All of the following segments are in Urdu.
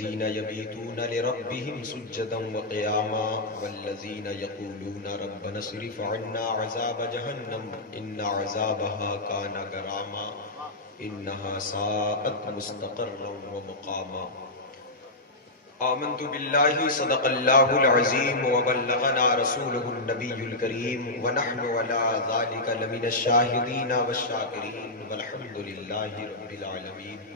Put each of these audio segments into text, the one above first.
والذین یبیتون لربهم سجدا وقیاما والذین یقولون ربنا اصرف عنا عذاب جہنم ان عذابها کان غراما انها ساءت مستقرا ومقاما آمنت باللہ صدق اللہ العظیم وبلغنا رسولہ النبی الکریم ونحن علی ذلک لمن الشاہدین والشاکرین والحمد للہ رب العالمین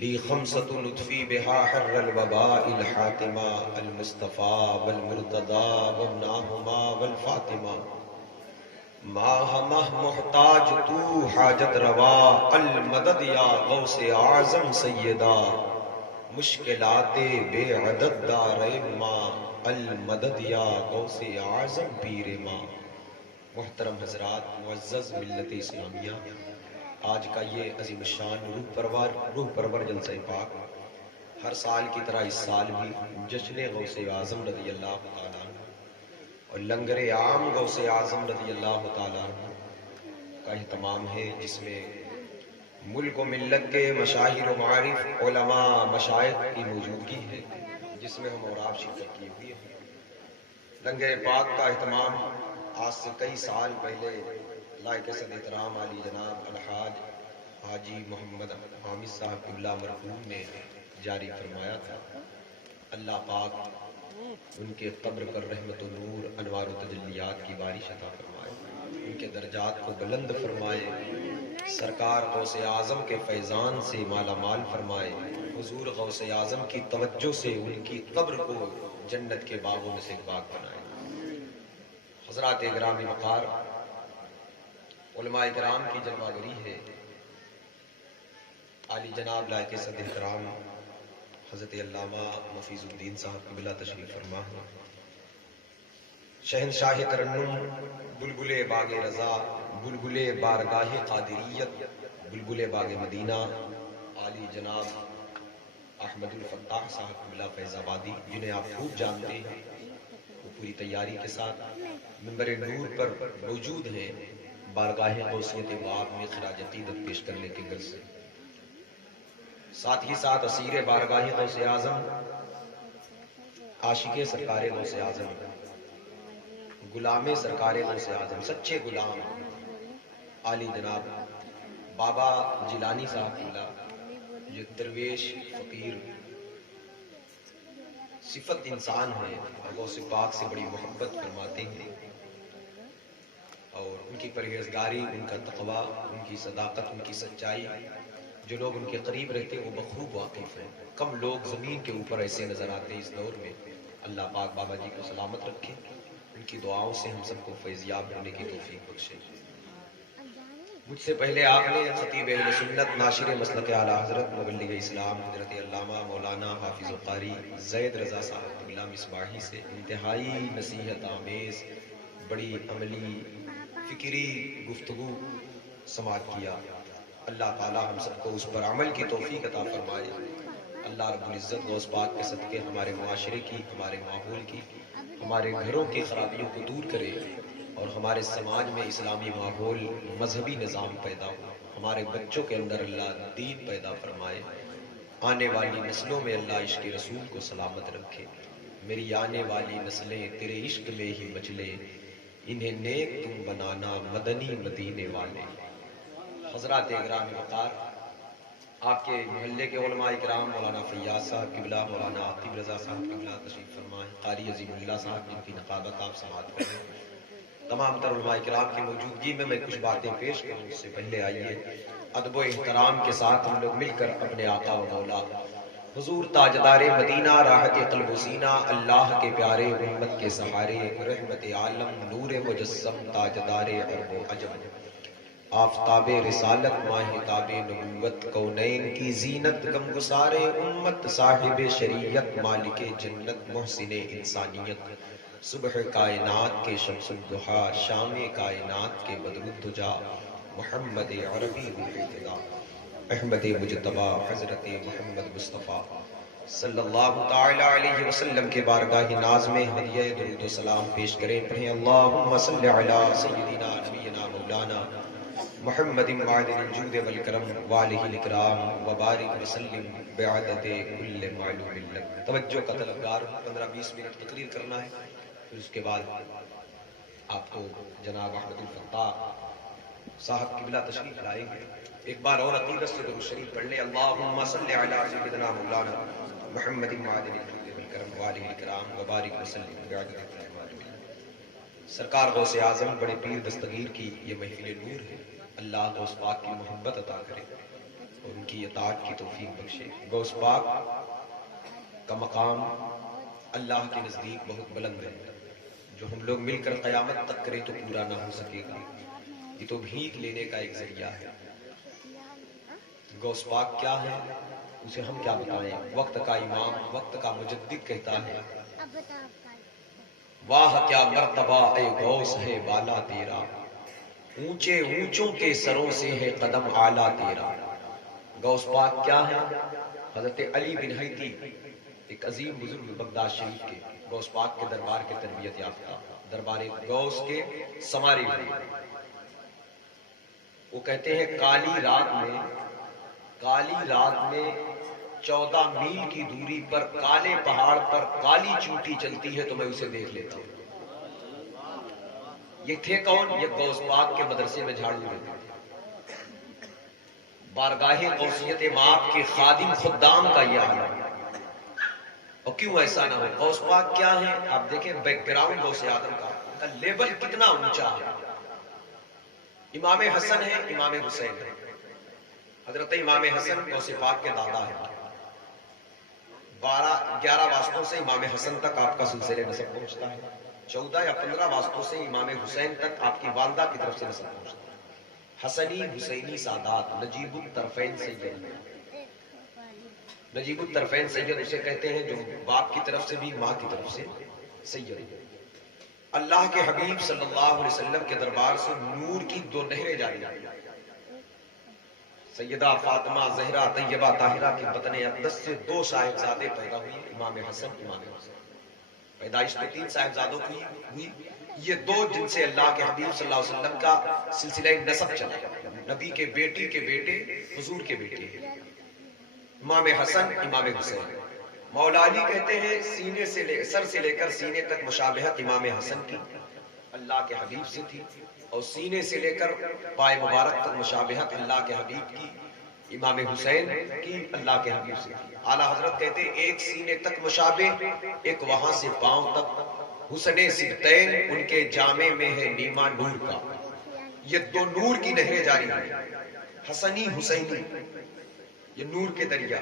لی خمسۃ لطفی بہا حر الوباء الحاتمہ المصطفیٰ والمرتضی وابناہما والفاطمہ ماہمہ محتاج تو حاجت روا المدد یا غوث اعظم سیدہ مشکلات بے عدد دارین ماں المدد یا غوث اعظم پیر ماں۔ محترم حضرات، معزز ملت اسلامیہ، آج کا یہ عظیم الشان روح پرور جلسہ پاک ہر سال کی طرح اس سال بھی جشن غوث اعظم رضی اللہ تعالیٰ عنہ اور لنگر عام غوث اعظم رضی اللہ تعالیٰ عنہ کا اہتمام ہے، جس میں ملک و ملت کے مشاہیر و معارف علماء مشائخ کی موجودگی ہے، جس میں ہم اور آپ شرکت کی ہوئی ہے۔ لنگر پاک کا اہتمام آج سے کئی سال پہلے لائق صد احترام علی جناب الحاج حاجی محمد حامد صاحب قبلہ مرحوم نے جاری فرمایا تھا۔ اللہ پاک ان کے قبر پر رحمت و نور، انوار و تجلیات کی بارش عطا فرمائے، ان کے درجات کو بلند فرمائے، سرکار غوث اعظم کے فیضان سے مالا مال فرمائے، حضور غوث اعظم کی توجہ سے ان کی قبر کو جنت کے باغوں میں سے ایک باغ بنائے۔ حضرات گرامی وقار، علماء کرام کی جلوہ گری ہے۔ عالی جناب لائق صد احترام حضرت علامہ مفیض الدین صاحب قبلہ تشریف فرما ہے۔ شہنشاہ ترنم، بلبل باغ رضا، بلبل بارگاہ قادریت، بلبل باغ مدینہ، عالی جناب احمد الفتاح صاحب قبلہ فیض آبادی، جنہیں آپ خوب جانتے ہیں، وہ پوری تیاری کے ساتھ منبر نور پر موجود ہیں، بارگاہ غوثیت باب میں خراج عقیدت پیش کرنے کے غرض سے۔ ساتھ ہی ساتھ اسیر بارگاہ غوث اعظم، عاشق سرکار غوث اعظم، غلام سرکار غوث اعظم، سچے غلام عالی جناب بابا جیلانی صاحب قبلہ، جو درویش فقیر صفت انسان ہے، غوث پاک سے بڑی محبت فرماتے ہیں، اور ان کی پرہیزگاری، ان کا تقوی، ان کی صداقت، ان کی سچائی، جو لوگ ان کے قریب رہتے ہیں وہ بخوب واقف ہیں۔ کم لوگ زمین کے اوپر ایسے نظر آتے ہیں اس دور میں۔ اللہ پاک بابا جی کو سلامت رکھے، ان کی دعاؤں سے ہم سب کو فیضیاب ہونے کی توفیق بخشے۔ مجھ سے پہلے آپ نے خطیب اہل سنت، ناشر مسلک اعلیٰ حضرت مبلغ اسلام حضرت علامہ مولانا حافظ و قاری زید رضا صاحب قبلہ مصباحی سے انتہائی نصیحت آمیز، بڑی عملی فکری گفتگو سماعت کیا۔ اللہ تعالی ہم سب کو اس پر عمل کی توفیق عطا فرمائے۔ اللہ رب العزت غوث پاک کے صدقے ہمارے معاشرے کی، ہمارے ماحول کی، ہمارے گھروں کی خرابیوں کو دور کرے، اور ہمارے سماج میں اسلامی ماحول، مذہبی نظام پیدا ہو، ہمارے بچوں کے اندر اللہ دین پیدا فرمائے، آنے والی نسلوں میں اللہ عشق رسول کو سلامت رکھے۔ میری آنے والی نسلیں تیرے عشق میں ہی مچلے، انہیں نیک تم بنانا مدنی مدینے والے۔ حضرات اکرام وقار، آپ کے محلے کے علماء اکرام مولانا فیاض صاحب قبلہ، مولانا عاطف رضا صاحب قبلہ تشریف فرمائے، قاری عظیم اللہ صاحب جن کی نقابت آپ سماعت کریں، تمام تر علماء اکرام کی موجودگی میں کچھ باتیں پیش کروں۔ اس سے پہلے آئیے ادب و احترام کے ساتھ ہم لوگ مل کر اپنے آقا و مولا حضور تاجدار مدینہ، راحت قلب و سینہ، اللہ کے پیارے، امت کے سہارے، رحمت عالم، نور مجسم، تاجدار عرب و عجم، آفتاب رسالت، ماہتاب نبوت، کونین کی زینت، غمگسار امت، صاحب شریعت، مالک جنت، محسن انسانیت، صبح کائنات کے شمس الضحیٰ، شام کائنات کے بدر الدجا، محمد عربی روح فدا، احمد مجتبی، حضرت محمد مصطفیٰ صلی اللہ تعالی علیہ وسلم کے بارگاہ ناز میں ہدیہ درود و سلام پیش کریں۔ پڑھیں اللہم صلی علی سیدنا نبینا مولانا محمد معدن الجود والکرم والہ الکرام وبارک وسلم بعدد کل معلوم لک۔ توجہ کا طلبگار 15-20 منٹ تقریر کرنا ہے، پھر اس کے بعد آپ کو جناب احمد الفتاح صاحب قبلہ تشریف لائیں گے۔ ایک بار اور عقیدت سے درود شریف پڑھ لیں، اللہم صلی علی سیدنا مولانا محمد معدن الجود والکرم والہ الکرام وبارک وسلم بعدد کل معلوم لک۔ سرکار غوث اعظم بڑے پیر دستگیر کی یہ محفل نور ہے، اللہ غوث پاک کی محبت عطا کرے اور ان کی اطاعت کی توفیق بخشے۔ غوث پاک کا مقام اللہ کے نزدیک بہت بلند ہے، جو ہم لوگ مل کر قیامت تک کریں تو پورا نہ ہو سکے گا، یہ تو بھیک لینے کا ایک ذریعہ ہے۔ غوث پاک کیا ہے اسے ہم کیا بتائیں، وقت کا امام وقت کا مجدد کہتا ہے، واہ کیا مرتبہ اے غوث ہے بالا تیرا، اونچے اونچوں کے سروں سے ہے قدم اعلیٰ تیرا۔ غوث پاک کیا ہے؟ حضرت علی بن حیتی ایک عظیم بزرگ بغداد شریف کے، غوث پاک کے دربار کے تربیت یافتہ، دربار غوث کے سمارے ہوئے، وہ کہتے ہیں کالی رات میں 14 میل کی دوری پر کالے پہاڑ پر کالی چونٹی چلتی ہے تو میں اسے دیکھ لیتا ہوں۔ یہ تھے کون؟ یہ غوث پاک کے مدرسے میں جھاڑو دیتے، بارگاہ غوثیت مآب کے خادم خدام کا یہ حال ہے۔ اور کیوں ایسا نہ ہو؟ غوث پاک کیا ہے؟ آپ دیکھیں بیک گراؤنڈ غوث اعظم کا لیبل کتنا اونچا ہے۔ امام حسن ہے، امام حسین ہے۔ حضرت امام حسن غوث پاک کے دادا ہے۔ 11 واسطوں سے امام حسن تک آپ کا سلسلہ نسب پہنچتا ہے، 14 یا 15 واسطوں سے امام حسین تک آپ کی والدہ کی طرف سے نسب پہنچتا ہے۔ حسنی حسینی سادات، نجیب الطرفین سید، نجیب الطرفین سید اسے کہتے ہیں جو باپ کی طرف سے بھی ماں کی طرف سے سید۔ اللہ کے حبیب صلی اللہ علیہ وسلم کے دربار سے نور کی 2 نہریں جاری ہیں۔ سیدہ فاطمہ زہرا طیبہ طاہرہ کے بطن اقدس سے 2 صاحبزادے پیدا ہوئے، امام حسن امام حسین۔ پیدائش تو 3 صاحبزادوں کی ہوئی، یہ 2 جن سے اللہ کے حبیب صلی اللہ علیہ وسلم کا سلسلہ نسب چلا، نبی کے بیٹی کے بیٹے حضور کے بیٹے ہیں، امام حسن امام حسین۔ مولا علی کہتے ہیں سر سے لے کر سینے تک مشابہت امام حسن کی اللہ کے حبیب سے تھی، اور سینے سے لے کر پائے مبارک تک مشابہت اللہ کے حبیب کی امام حسین کی اللہ کے حبیب سے تھی۔ اعلیٰ حضرت کہتے ہیں ایک سینے تک مشابہ، ایک وہاں سے پاؤں تک، حسن سبتین ان کے جامع میں ہے نیما نور کا۔ یہ 2 نور کی نہریں جاری ہیں، حسنی حسینی، یہ نور کے دریا۔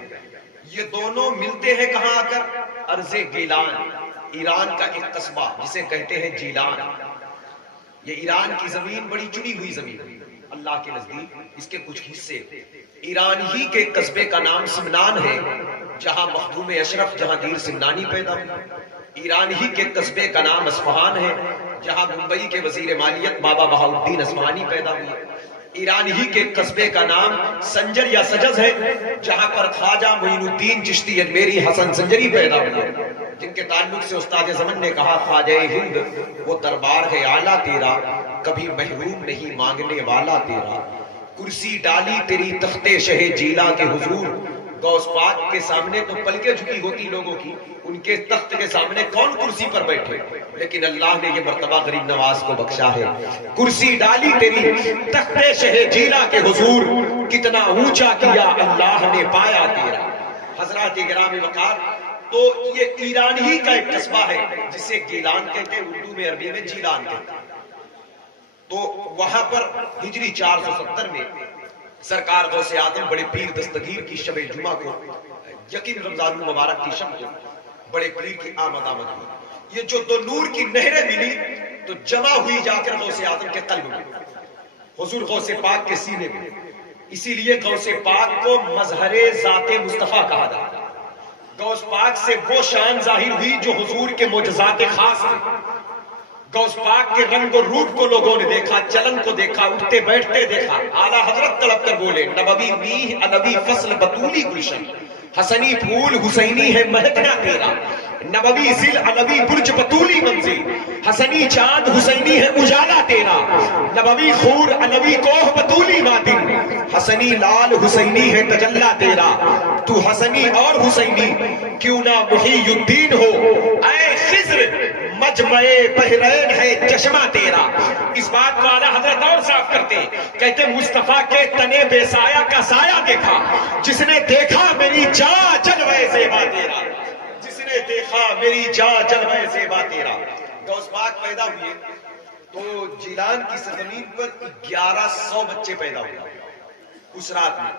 یہ دونوں ملتے ہیں کہاں آ کر؟ ارض گیلان، ایران کا ایک قصبہ جسے کہتے ہیں جیلان۔ یہ ایران کی زمین بڑی چنی ہوئی زمین، اللہ کے نزدیک اس کے کچھ حصے ایران ہی کے قصبے کا نام سمنان ہے، جہاں مخدوم اشرف جہانگیر سمنانی پیدا ہوئے۔ ایران ہی کے قصبے کا نام اصفہان ہے، جہاں ممبئی کے وزیر مالیت بابا بہاؤالدین اصفہانی پیدا ہوئے۔ ایران ہی کے قصبے کا نام سنجر یا سجز ہے، جہاں پر خواجہ معین الدین چشتی اجمیری حسن سنجری پیدا ہوئے، جن کے تعلق سے استاد زمن نے کہا خواجہ ہند وہ دربار ہے اعلیٰ تیرا، کبھی محروم نہیں مانگنے والا تیرا، کرسی ڈالی تیری تخت شہ جیلا کے حضور۔ غوث پاک کے سامنے تو پلکیں جھکی ہوتی لوگوں کی، ان کے تخت کے سامنے کون کرسی پر بیٹھے، لیکن اللہ نے یہ مرتبہ غریب نواز کو بخشا ہے۔ کرسی ڈالی تیری تخت شہ جیلا کے حضور، کتنا اونچا کیا اللہ نے پایا تیرا۔ حضرات گرامی وقار، تو یہ ایران ہی کا ایک قصبہ ہے جسے گیلان کہتے ہیں، اردو میں عربی میں جیلان کہتے ہیں۔ تو وہاں پر ہجری 470 میں سرکار غوث اعظم بڑے پیر دستگیر کی شب جمعہ کو، یقین رمضان المبارک کی شب کو، بڑے پیر کی آمد ہوئی۔ یہ جو 2 نور کی نہریں ملی تو جمع ہوئی جا کر غوث اعظم کے قلب میں، حضور غوث پاک کے سینے میں۔ اسی لیے غوث پاک کو مظہر ذات مصطفیٰ کہا جاتا ہے۔ غوث پاک سے وہ شان ظاہر ہوئی جو حضور کے معجزات خاص تھے۔ غوث پاک کے رنگ و روپ کو لوگوں نے دیکھا، چلن کو دیکھا، اٹھتے بیٹھتے دیکھا۔ اعلیٰ حضرت طلب کر بولے نبوی میہ ادبی فصل بطولی گلشن، حسنی پھول حسینی ہے مہکنا تیرا، نبوی ذل علوی برج بطولی منزل، حسنی چاند حسینی ہے اجالا تیرا، نبوی خور علوی کوہ بطولی مادن، حسنی لال حسینی ہے تجلا تیرا، تو حسنی اور حسینی کیوں نہ محی الدین ہو، اے خضر مجمع بحرین ہے چشمہ تیرا۔ اس بات کو اعلیٰ حضرت اور صاف کرتے ہیں، کہتے مصطفیٰ کے تنے بے سایہ کا سایہ دیکھا، جس نے دیکھا میری جاں جلوے زیبا تیرا، جس نے دیکھا میری جاں جلوے زیبا تیرا۔ غوث پاک پیدا ہوئے تو جیلان کی سرزمین پر 1100 بچے پیدا ہوئے اس رات میں،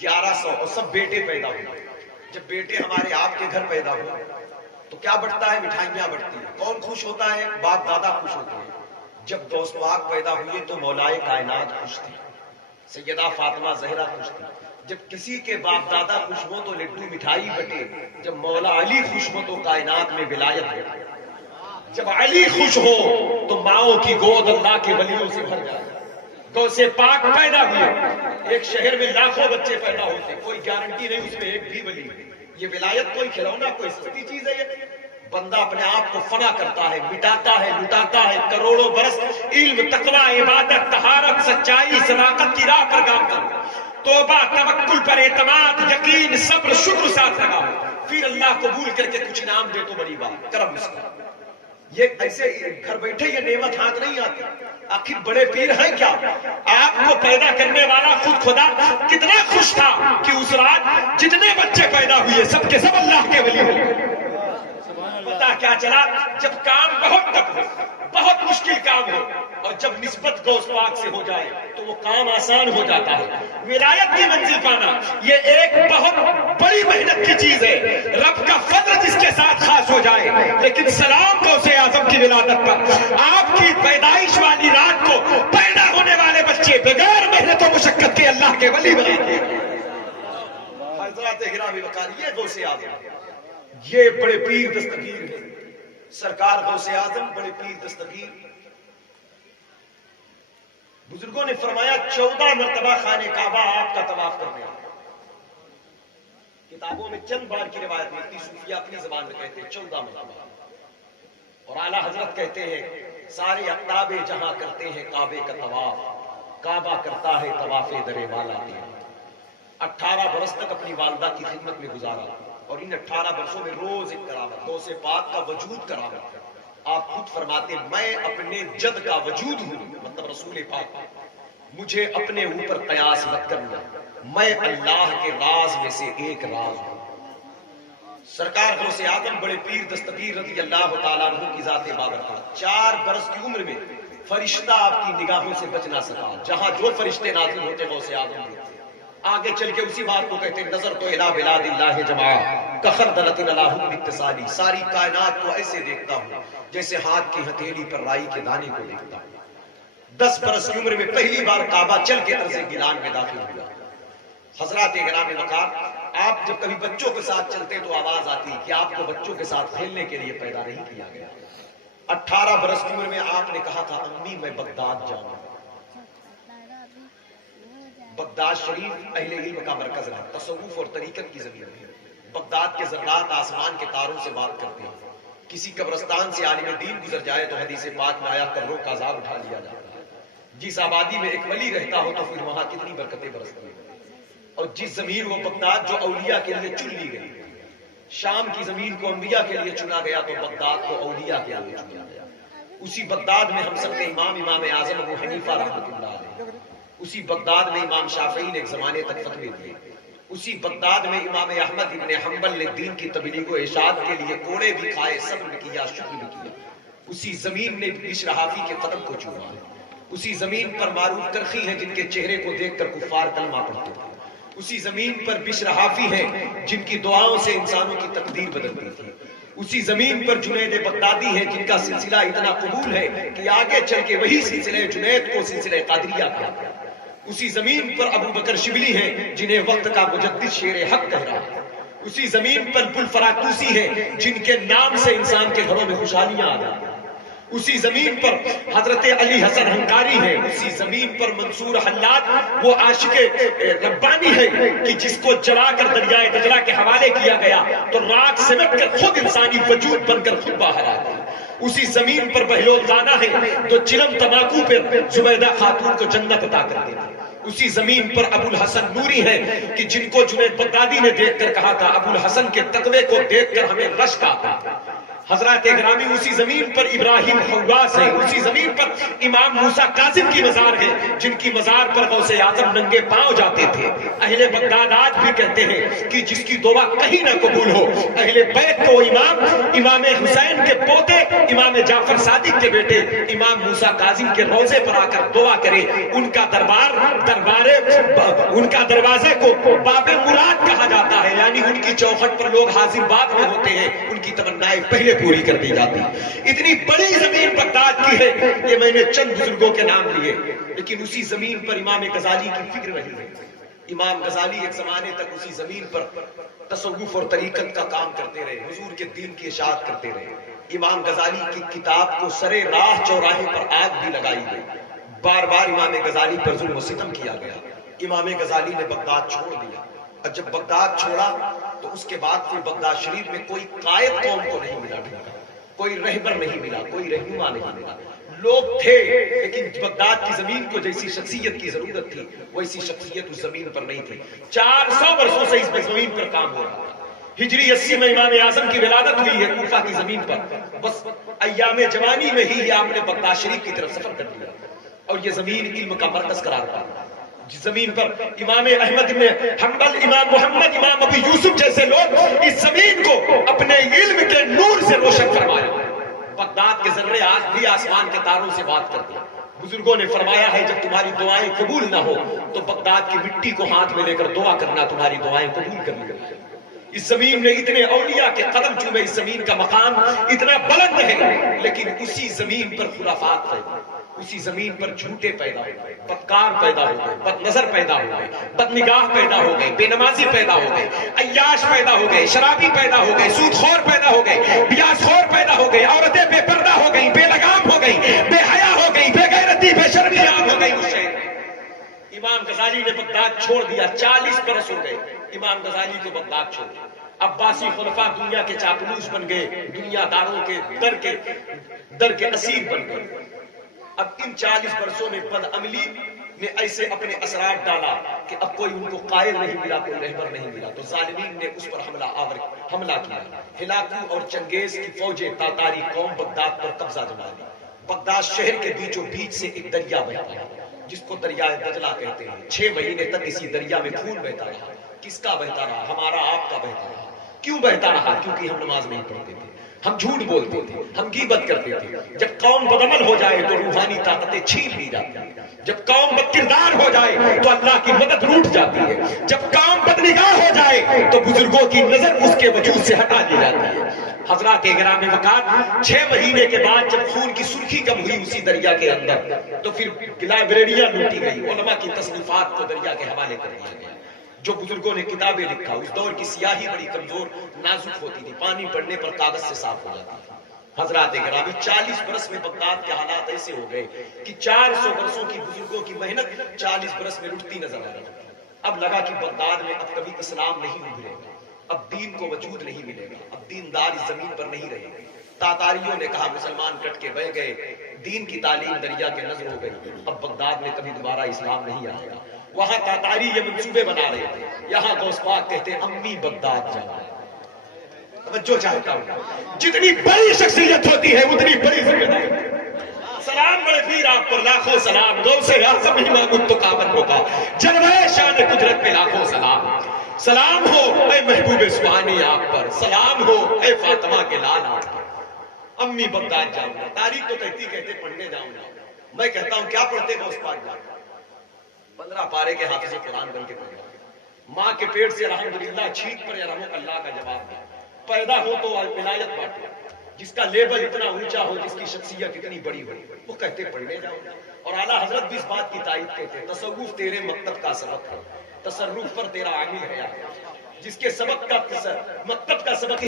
1100، اور سب بیٹے پیدا ہوئے۔ جب بیٹے ہمارے آپ کے گھر پیدا ہوئے تو کیا بڑھتا ہے؟ مٹھائیاں بڑھتی ہیں۔ کون خوش ہوتا ہے؟ باپ دادا خوش ہوتے ہیں۔ جب غوث پاک پیدا ہوئے تو مولائے کائنات خوش تھی، سیدہ فاطمہ زہرا خوش تھی۔ جب کسی کے باپ دادا خوش ہو تو لڈو مٹھائی بٹے، جب مولا علی خوش ہو تو کائنات میں ولایت بٹے، جب علی خوش ہو تو ماؤں کی گود اللہ کے ولیوں سے بھر جائے۔ غوث پاک پیدا ہوئے، ایک شہر میں لاکھوں بچے پیدا ہوتے، کوئی گارنٹی نہیں اس میں ایک بھی ولی۔ یہ ولایت کوئی کھلونا، کوئی سستی چیز ہے؟ یہ بندہ اپنے آپ کو فنا کرتا ہے، مٹاتا ہے، لٹاتا ہے، کروڑوں برس علم، تقوی، عبادت، طہارت، سچائی، صداقت کی راہ پر گام کر، توبہ، توکل پر اعتماد، یقین، صبر، شکر ساتھ لگا، پھر اللہ قبول کر کے کچھ انعام دے تو بڑی بات، کرم اس کا۔ یہ ایسے گھر بیٹھے یہ نعمت ہاتھ نہیں آتی۔ آخر بڑے پیر ہیں کیا؟ آپ کو پیدا کرنے والا خود خدا کتنا خوش تھا کہ اس رات جتنے بچے پیدا ہوئے سب کے سب اللہ کے ولی ہوئے۔ پتا کیا چلا؟ جب کام بہت ٹف ہو، بہت مشکل کام ہو، اور جب نسبت غوث پاک سے ہو جائے تو وہ کام آسان ہو جاتا ہے۔ ولایت کی منزل پانا یہ ایک بہت بڑی محنت کی چیز ہے، رب کا فضل جس کے ساتھ خاص ہو جائے۔ لیکن سلام غوث اعظم کی ولادت پر، آپ کی پیدائش والی رات کو پیدا ہونے والے بچے بغیر محنت و مشقت کے اللہ کے ولی بنے تھے۔ حضرات گرامی وقار، یہ غوث اعظم، یہ بڑے پیر دستگیر ہیں۔ سرکار غوث اعظم بڑے پیر دستگیر۔ بزرگوں نے فرمایا 14 مرتبہ خانہ کعبہ آپ کا طواف کرنے آئے۔ کتابوں میں چند بار کی روایت ملتی، صوفیہ اپنی زبان میں کہتے ہیں 14 مرتبہ، اور اعلیٰ حضرت کہتے ہیں سارے اقطاب جہاں کرتے ہیں کعبے کا طواف، کعبہ کرتا ہے طواف در والا تیرا۔ 18 برس تک اپنی والدہ کی خدمت میں گزارا، اور ان 18 برسوں میں روز ایک کرامت، غوث پاک کا وجود کرامت ہے۔ آپ خود فرماتے میں اپنے جد کا وجود ہوں، مطلب رسول پاک، مجھے اپنے اوپر قیاس مت کرنا، میں اللہ کے راز میں سے ایک راز ہوں۔ سرکار غوث اعظم بڑے پیر دستگیر رضی اللہ تعالیٰ عنہ کی ذات بابرکات، 4 برس کی عمر میں فرشتہ آپ کی نگاہوں سے بچ نہ سکا، جہاں جو فرشتے نازل ہوتے غوث اعظم ہوتے۔ آگے چل کے اسی بات کو کہتے ہیں نظر تو الہ بلاد اللہ جمعا کخردلۃ علیہم باتصالی، ساری کائنات کو ایسے دیکھتا ہوں جیسے ہاتھ کی ہتھیلی پر رائی کے دانے کو دیکھتا ہوں۔ 10 برس کی عمر میں پہلی بار کعبہ چل کے ارض گیلان میں داخل ہوا۔ حضرات گرامی وقار، آپ جب کبھی بچوں کے ساتھ چلتے تو آواز آتی کہ آپ کو بچوں کے ساتھ کھیلنے کے لیے پیدا نہیں کیا گیا۔ 18 برس کی عمر میں آپ نے کہا تھا امی میں بغداد جاؤں۔ بغداد شریف اہل علم کا مرکز ہے، تصوف اور طریقت کی زمین ہے۔ بغداد کے ذرات آسمان کے تاروں سے بات کرتے ہیں۔ کسی قبرستان سے عالم دین گزر جائے تو حدیث پاک میں آیا قبروں کا عذاب اٹھا لیا جاتا ہے۔ جس آبادی میں ایک ولی رہتا ہو تو پھر وہاں کتنی برکتیں برستی ہیں۔ اور جس زمین وہ بغداد جو اولیاء کے لیے چن لی گئی، شام کی زمین کو انبیاء کے لیے چنا گیا تو بغداد کو اولیاء کے لیے چنا گیا۔ اسی بغداد میں ہم سب کے امام اعظم ابو حنیفہ رحمۃ اللہ علیہ، اسی بغداد میں امام شافعی نے ایک زمانے تک فتوے دیے، اسی بغداد میں امام احمد ابن حنبل نے دین کی تبلیغ و ارشاد کے لیے کوڑے بھی کھائے، صبر بھی کیا، شکر بھی کیا۔ اسی زمین نے بشر حافی کے قدم کو چوما ہے، اسی زمین پر معروف کرخی ہیں جن کے چہرے کو دیکھ کر کفار کلمہ پڑھتے تھے، اسی زمین پر بشر حافی ہیں جن کی دعاؤں سے انسانوں کی تقدیر بدلتی تھی، اسی زمین پر جنید بغدادی ہیں جن کا سلسلہ اتنا قبول ہے کہ آگے چل کے وہی سلسلہ جنید کو سلسلہ قادریہ کہا گیا۔ اسی زمین پر ابو بکر شبلی ہیں جنہیں وقت کا مجدد شیر حق کہہ رہا ہے، اسی زمین پر بلفراکوسی ہیں جن کے نام سے انسان کے گھروں میں خوشحالیاں آ جاتی ہیں، اسی زمین پر حضرت علی حسن ہنکاری ہے، اسی زمین پر منصور حلاد وہ عاشق ربانی ہے کہ جس کو جلا کر دریائے دجلہ کے حوالے کیا گیا تو راک سمٹ کر خود انسانی وجود بن کر خود باہر آ گیا۔ اسی زمین پر بہلول زادہ ہے جو چلم تماکو پر زبیدہ خاتون کو جنت عطا کرتے تھے۔ اسی زمین پر ابو الحسن نوری ہے کہ جن کو جنید بغدادی نے دیکھ کر کہا تھا ابو الحسن کے تقوی کو دیکھ کر ہمیں رشک آتا ہے۔ حضرات گرامی اسی زمین پر ابراہیم حواس ہے، اسی زمین پر امام موسیٰ کاظم کی مزار ہے جن کی مزار پر غوث اعظم ننگے پاؤں جاتے تھے۔ اہل بغداد آج بھی کہتے ہیں کہ جس کی دعا کہیں نہ قبول ہو، اہل بیت کو امام حسین کے پوتے امام جعفر صادق کے بیٹے امام موسیٰ کاظم کے روضے پر آ کر دعا کرے، ان کا ان کا دروازے کو باب مراد کہا جاتا ہے، یعنی ان کی چوکھٹ پر لوگ حاضر بات میں ہوتے ہیں، ان کی تمنائیں پہلے پوری کر دی جاتی ہے۔ اتنی بڑی زمین بغداد کی ہے، یہ میں نے چند بزرگوں کے نام لیے، لیکن اسی زمین پر امام غزالی کی فکر رہی ہے۔ امام غزالی ایک زمانے تک اسی زمین پر تصوف اور طریقت کا کام کرتے رہے، حضور کے دین کی اشاعت کرتے رہے۔ امام غزالی کی کتاب کو سرے راہ چوراہے پر آگ بھی لگائی گئی، بار بار امام غزالی پر ظلم و ستم کیا گیا۔ امام غزالی نے بغداد چھوڑ دیا، اور جب بغداد چھوڑا تو اس کے بعد پھر بغداد شریف میں کوئی قائد قوم کو نہیں ملا، کوئی رہبر نہیں ملا، کوئی رہنما نہیں ملا۔ لوگ تھے لیکن بغداد کی زمین کو جیسی شخصیت کی ضرورت تھی ویسی شخصیت اس زمین پر نہیں تھی۔ 400 برسوں سے اس زمین پر کام ہو رہا تھا۔ ہجری 80 میں امام اعظم کی ولادت ہوئی ہے کوفہ کی زمین پر، بس ایام جوانی میں ہی آپ نے بغداد شریف کی طرف سفر کر دیا اور یہ زمین علم کا مرکز قرار پایا۔ جس زمین پر امام احمد بن حنبل، امام محمد، امام ابی یوسف جیسے لوگ اس زمین کو اپنے علم کے نور سے روشن فرمایا۔ بغداد کے ذرے آج بھی آسمان کے تاروں سے بات کرتے ہیں۔ بزرگوں نے فرمایا ہے جب تمہاری دعائیں قبول نہ ہو تو بغداد کی مٹی کو ہاتھ میں لے کر دعا کرنا، تمہاری دعائیں قبول کر لی۔ اس زمین میں اتنے اولیاء کے قدم چومے، اس زمین کا مقام اتنا بلند ہے، لیکن اسی زمین پر خرافات ہے، اسی زمین پر جھوٹے پیدا ہو گئے، بدکار پیدا ہو گئے، بد نظر پیدا ہو گئے، بد نگاہ پیدا ہو گئے، بے نمازی پیدا ہو گئے، عیاش پیدا ہو گئے، شرابی پیدا ہو گئے، سود خور پیدا ہو گئے، بیاس خور پیدا ہو گئے، عورتیں بے پردہ ہو گئی، بے لگام ہو گئی، بے حیا ہو گئی، بے غیرتی بے شرمی عام ہو گئی اس شہر میں۔ امام غزالی نے بغداد چھوڑ دیا، 40 برس ہو گئے امام غزالی کو بغداد چھوڑ دیا۔ عباسی خلفاء دنیا کے چاپلوس بن گئے، دنیا داروں کے در کے اسیر بن گئے۔ اب ان 40 برسوں میں بد عملی نے ایسے اپنے اثرات ڈالا کہ اب کوئی ان کو قائد نہیں ملا، کوئی رہبر نہیں ملا، تو ظالمین نے اس پر حملہ کیا۔ ہلاکو اور چنگیز کی فوجیں تاتاری قوم بغداد پر قبضہ جما لی۔ بغداد شہر کے بیچوں بیچ سے ایک دریا بہتا ہے جس کو دریائے دجلہ کہتے ہیں۔ 6 مہینے تک اسی دریا میں خون بہتا رہا۔ کس کا بہتا رہا؟ ہمارا، آپ کا بہتا رہا۔ کیوں بہتا رہا؟ کیونکہ ہم نماز نہیں پڑھتے تھے، ہم جھوٹ بولتے تھے، ہم غیبت کرتے تھے۔ جب قوم بدعمل ہو جائے تو روحانی طاقتیں چھین لی جاتی ہیں، جب قوم بد کردار ہو جائے تو اللہ کی مدد روٹ جاتی ہے، جب قوم بد نگاہ ہو جائے تو بزرگوں کی نظر اس کے وجود سے ہٹا دی جاتی ہے۔ حضرات گرامی وقار، 6 مہینے کے بعد جب خون کی سرخی کم ہوئی اسی دریا کے اندر تو پھر لائبریریاں لوٹی گئی، علماء کی تصنیفات کو دریا کے حوالے کر دیا گیا۔ جو بزرگوں نے کتابیں لکھا، اس دور کی سیاہی بڑی کمزور نازک ہوتی تھی، پانی پڑنے پر کاغذ سے صاف ہو جاتی تھی۔ حضرات گرامی، 40 برس میں بغداد کے حالات ایسے ہو گئے کہ 400 برسوں کی بزرگوں کی محنت 40 برس میں لٹتی نظر آ رہی۔ اب لگا کہ بغداد میں اب کبھی اسلام نہیں ابھرے گا، اب دین کو وجود نہیں ملے گا، اب دیندار اس زمین پر نہیں رہے گا۔ تاتاریوں نے کہا مسلمان کٹ کے بہ گئے، دین کی تعلیم دریا کے نظر ہو گئی، اب بغداد میں کبھی دوبارہ اسلام نہیں آئے گا۔ وہاں تاتاری یہ منصوبے بنا رہے تھے، یہاں غوث پاک کہتے امی بغداد جانا۔ توجہ چاہتا ہوں، جتنی بڑی شخصیت ہوتی ہے اتنی بڑی ذمہ داری۔ سلام بڑے پیر آپ پر لاکھوں سلام، غوث اعظم امام التقامن کا جلوہ شان قدرت پہ لاکھوں سلام۔ سلام ہو اے محبوب سبحانی آپ پر، سلام ہو اے فاطمہ کے لال آپ پر۔ امی بغداد جاؤں گا، تاریخ تو کہتے پڑھنے جاؤں گا، میں کہتا ہوں کیا پڑھتے غوث پاک جاؤں گا؟ 15 پارے کے حافظ قرآن بن کے پیدا ماں کے پیٹ سے الحمدللہ چھینک پر یرحمک اللہ کا جواب دے، پیدا ہو تو ولایت بانٹے، جس کا لیبل اتنا اونچا ہو، جس کی شخصیت اتنی بڑی ہو، وہ کہتے پڑھنے جاؤ۔ اور اعلیٰ حضرت بھی اس بات کی تائید کہتے تصوف تیرے مکتب کا سبق ہے، تصرف پر تیرا عامل ہے، جس کے سبق کا مکتب کا سبق